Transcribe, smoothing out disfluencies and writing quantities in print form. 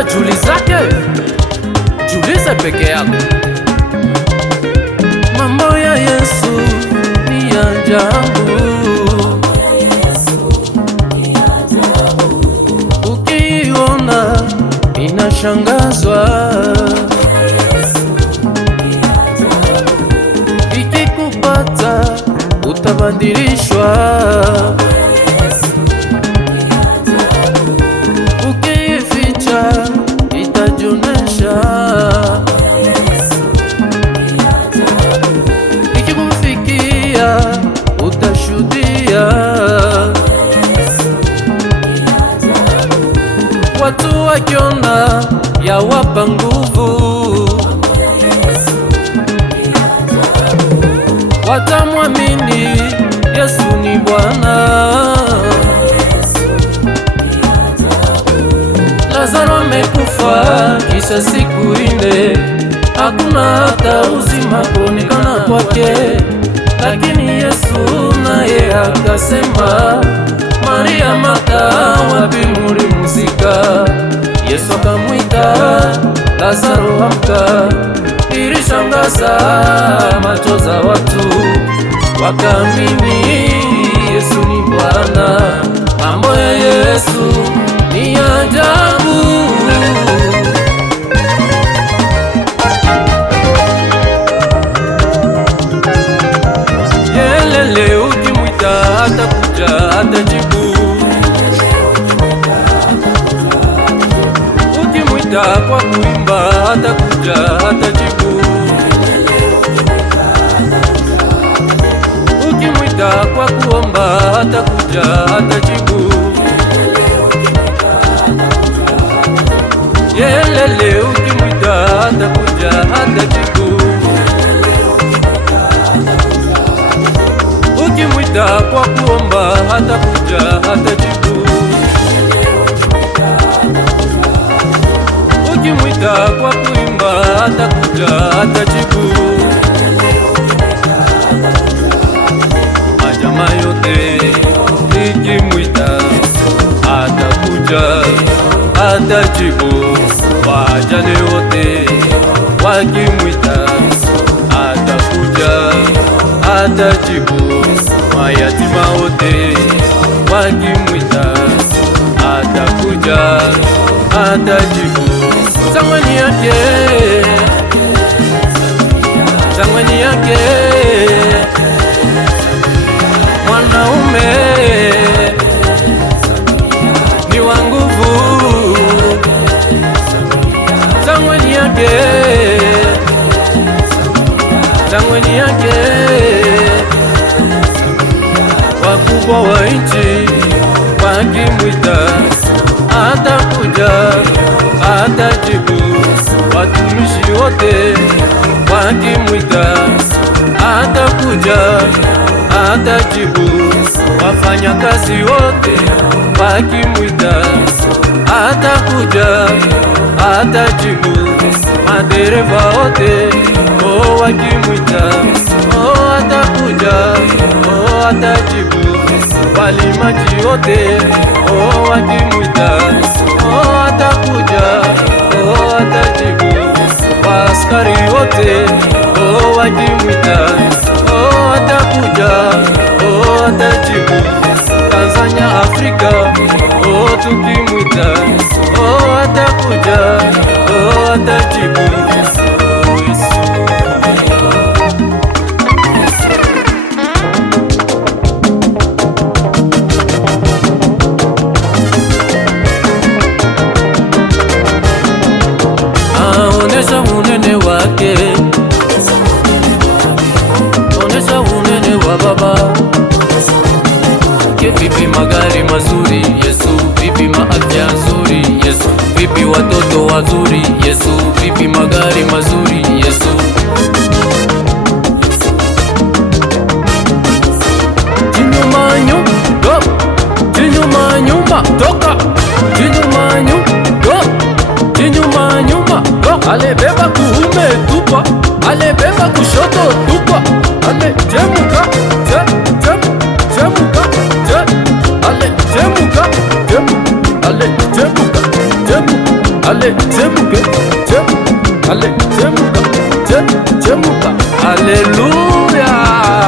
Julizake, julize peke yako. Mambo ya Yesu ni ya ajabu, ukiona inashangazwa, ikikupata utabadilishwa, ukiificha itajunesha, ikikufikia utashuhudia. Watu wakiona yawapa nguvu, watamwamini Yesu ni Bwana. Lazaro amekufa kisha siku ine, hakuna hata uzima kuonekana kwake, lakini Yesu naye akasema, Maria, Martha, wapi mulimuzika? Yesu akamwita, Lazaro amka. Ilishangaza macho za watu, wakaamini Yesu ni Bwana. Mambo ya Yesu ni ajabu. Yelele, ukimwita atakuja, atajibu. Ukimwita kwa kuimba atakuja, atajibu. Ukimwita kwa kuomba atakuja, atajibu. Yelele, ukimwita atakuja, atajibu. Ukimwita kwa kuomba atakuja, atajibu. Ukimwita kwa kuimba atakuja, atajibu. Majama yote ikimwita atakuja, atajibu. Wajane wote wakimwita atakuja, atajibu. Mayatima wote wakimwita atakuja, atajibu. Zamani yake, zamani yake, mwanaume ni wa nguvu. Zamani yake, zamani yake, wakubwa wa nchi wakimwita atakuja, atajibu. Watumishi wote wakimwita atakuja, atajibu. Wafanyakazi wote wakimwita atakuja, atajibu. Madereva wote wakimwita atakuja, atajibu. Walimaji wote wakimwita atakuja, atajibu. Waaskari wote wakimwita atakuja, atajibu. Tanzania, Afrika tukimwita atakuja, atajibu. Onesha unene wake, onesha unene wa Baba. Vipi magari mazuri Yesu, vipi maafya nzuri Yesu, vipi watoto wazuri Yesu, vipi magari mazuri Yesu. Jinyuma nyuma, jinyuma nyuma, toka. Jinyuma nyuma, jinyuma nyuma. Alebeba kuume tupa, alebeba kushoto tupa, ale jemuka, jemuka, ale jemuka, ale jemuka, ale chemuke, ale chemuka, chemuka, haleluya.